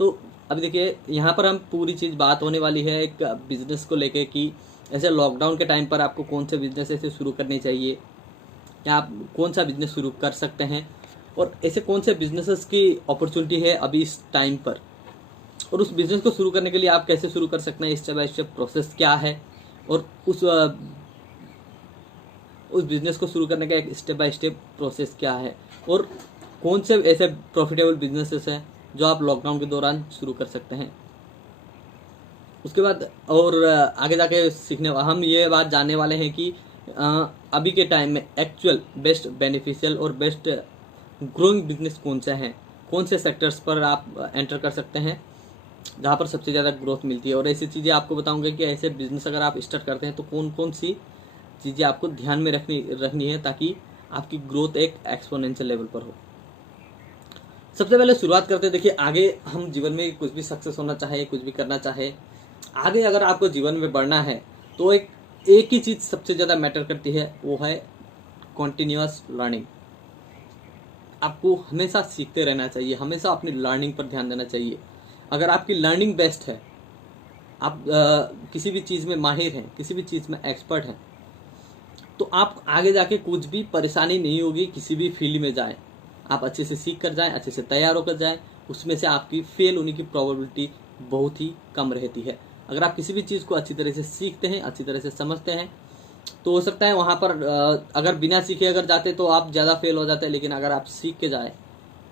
तो अभी देखिए यहाँ पर हम पूरी चीज़ बात होने वाली है एक बिजनेस को लेके कि ऐसे लॉकडाउन के टाइम पर आपको कौन से बिजनेस ऐसे शुरू करने चाहिए, या आप कौन सा बिजनेस शुरू कर सकते हैं, और ऐसे कौन से बिजनेसेस की अपॉर्चुनिटी है अभी इस टाइम पर, और उस बिजनेस को शुरू करने के लिए आप कैसे शुरू कर सकते हैं, स्टेप बाय स्टेप प्रोसेस क्या है, और उस बिजनेस को शुरू करने का एक स्टेप बाय स्टेप प्रोसेस क्या है, और कौन से ऐसे प्रॉफिटेबल बिजनेसेस हैं जो आप लॉकडाउन के दौरान शुरू कर सकते हैं। उसके बाद और आगे जाके सीखने हम ये बात जानने वाले हैं कि अभी के टाइम में एक्चुअल बेस्ट बेनिफिशियल और बेस्ट ग्रोइंग बिजनेस कौन से हैं, कौन से सेक्टर्स पर आप एंटर कर सकते हैं जहाँ पर सबसे ज़्यादा ग्रोथ मिलती है। और ऐसी चीज़ें आपको बताऊंगा कि ऐसे बिजनेस अगर आप स्टार्ट करते हैं तो कौन कौन सी चीज़ें आपको ध्यान में रखनी है ताकि आपकी ग्रोथ एक एक्सपोनेंशियल लेवल पर हो। सबसे पहले शुरुआत करते हैं, देखिए आगे हम जीवन में कुछ भी सक्सेस होना चाहे, कुछ भी करना चाहे, आगे अगर आपको जीवन में बढ़ना है तो एक ही चीज़ सबसे ज़्यादा मैटर करती है, वो है कॉन्टिन्यूअस लर्निंग। आपको हमेशा सीखते रहना चाहिए, हमेशा अपनी लर्निंग पर ध्यान देना चाहिए। अगर आपकी लर्निंग बेस्ट है, आप किसी भी चीज़ में माहिर हैं, किसी भी चीज़ में एक्सपर्ट हैं, तो आप आगे जाके कुछ भी परेशानी नहीं होगी। किसी भी फील्ड में जाएं, आप अच्छे से सीख कर जाएं, अच्छे से तैयार होकर जाएं, उसमें से आपकी फेल होने की प्रोबेबिलिटी बहुत ही कम रहती है। अगर आप किसी भी चीज़ को अच्छी तरह से सीखते हैं, अच्छी तरह से समझते हैं, तो हो सकता है वहाँ पर अगर बिना सीखे अगर जाते तो आप ज़्यादा फेल हो जाते हैं, लेकिन अगर आप सीख के जाए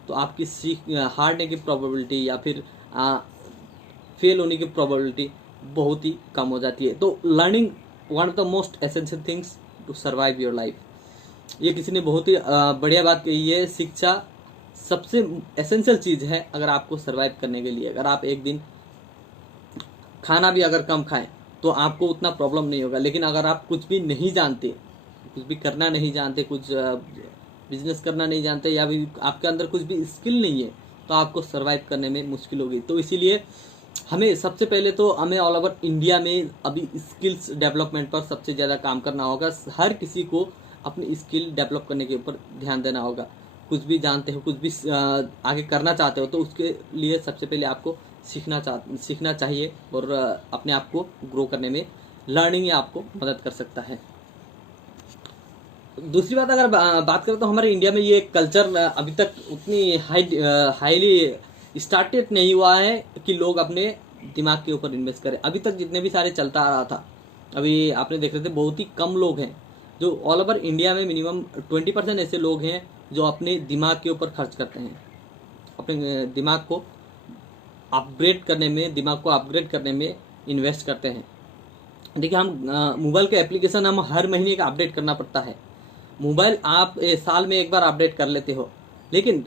तो आपकी हारने की प्रोबेबिलिटी या फिर फेल होने की प्रोबेबिलिटी बहुत ही कम हो जाती है। तो learning one of the most essential things to survive your life, ये किसी ने बहुत ही बढ़िया बात कही है। शिक्षा सबसे एसेंशियल चीज़ है अगर आपको सर्वाइव करने के लिए। अगर आप एक दिन खाना भी अगर कम खाएं तो आपको उतना प्रॉब्लम नहीं होगा, लेकिन अगर आप कुछ भी नहीं जानते, कुछ भी करना नहीं जानते, कुछ बिजनेस करना नहीं जानते, या भी आपके अंदर कुछ भी स्किल नहीं है, तो आपको सर्वाइव करने में मुश्किल होगी। तो इसीलिए हमें सबसे पहले तो हमें ऑल ओवर इंडिया में अभी स्किल्स डेवलपमेंट पर सबसे ज़्यादा काम करना होगा। हर किसी को अपनी स्किल डेवलप करने के ऊपर ध्यान देना होगा। कुछ भी जानते हो, कुछ भी आगे करना चाहते हो, तो उसके लिए सबसे पहले आपको सीखना चाहिए, और अपने आप को ग्रो करने में लर्निंग ही आपको मदद कर सकता है। दूसरी बात अगर बात करें तो हमारे इंडिया में ये कल्चर अभी तक उतनी हाईली स्टार्टेड नहीं हुआ है कि लोग अपने दिमाग के ऊपर इन्वेस्ट करें। अभी तक जितने भी सारे चलता आ रहा था, अभी आपने देख रहे थे बहुत ही कम लोग हैं जो ऑल ओवर इंडिया में मिनिमम 20% ऐसे लोग हैं जो अपने दिमाग के ऊपर खर्च करते हैं, अपने दिमाग को अपग्रेड करने में इन्वेस्ट करते हैं। देखिए हम मोबाइल के एप्लीकेशन हम हर महीने का अपडेट करना पड़ता है। मोबाइल आप साल में एक बार अपडेट कर लेते हो, लेकिन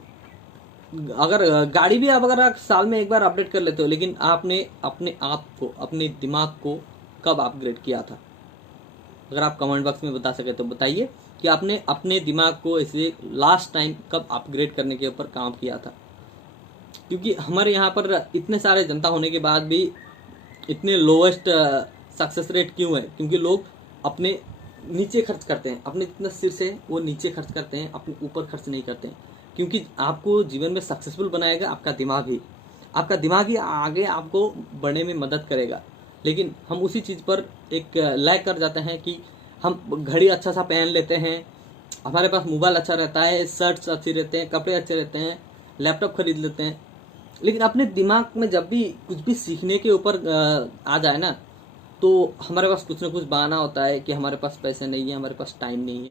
अगर गाड़ी भी आप अगर साल में एक बार अपडेट कर लेते हो, लेकिन आपने अपने आप को, अपने दिमाग को कब अपग्रेड किया था? अगर आप कमेंट बॉक्स में बता सके तो बताइए कि आपने अपने दिमाग को ऐसे लास्ट टाइम कब अपग्रेड करने के ऊपर काम किया था। क्योंकि हमारे यहाँ पर इतने सारे जनता होने के बाद भी इतने लोएस्ट सक्सेस रेट क्यों है? क्योंकि लोग अपने नीचे खर्च करते हैं, अपने जितना सिर से वो नीचे खर्च करते हैं, अपने ऊपर खर्च नहीं करते हैं। क्योंकि आपको जीवन में सक्सेसफुल बनाएगा आपका दिमाग ही आगे आपको बढ़ने में मदद करेगा। लेकिन हम उसी चीज़ पर एक लैग कर जाते हैं कि हम घड़ी अच्छा सा पहन लेते हैं, हमारे पास मोबाइल अच्छा रहता है, शर्ट्स अच्छी रहते हैं, कपड़े अच्छे रहते हैं, लैपटॉप खरीद लेते हैं, लेकिन अपने दिमाग में जब भी कुछ भी सीखने के ऊपर आ जाए ना, तो हमारे पास कुछ ना कुछ बहाना होता है कि हमारे पास पैसे नहीं है, हमारे पास टाइम नहीं है।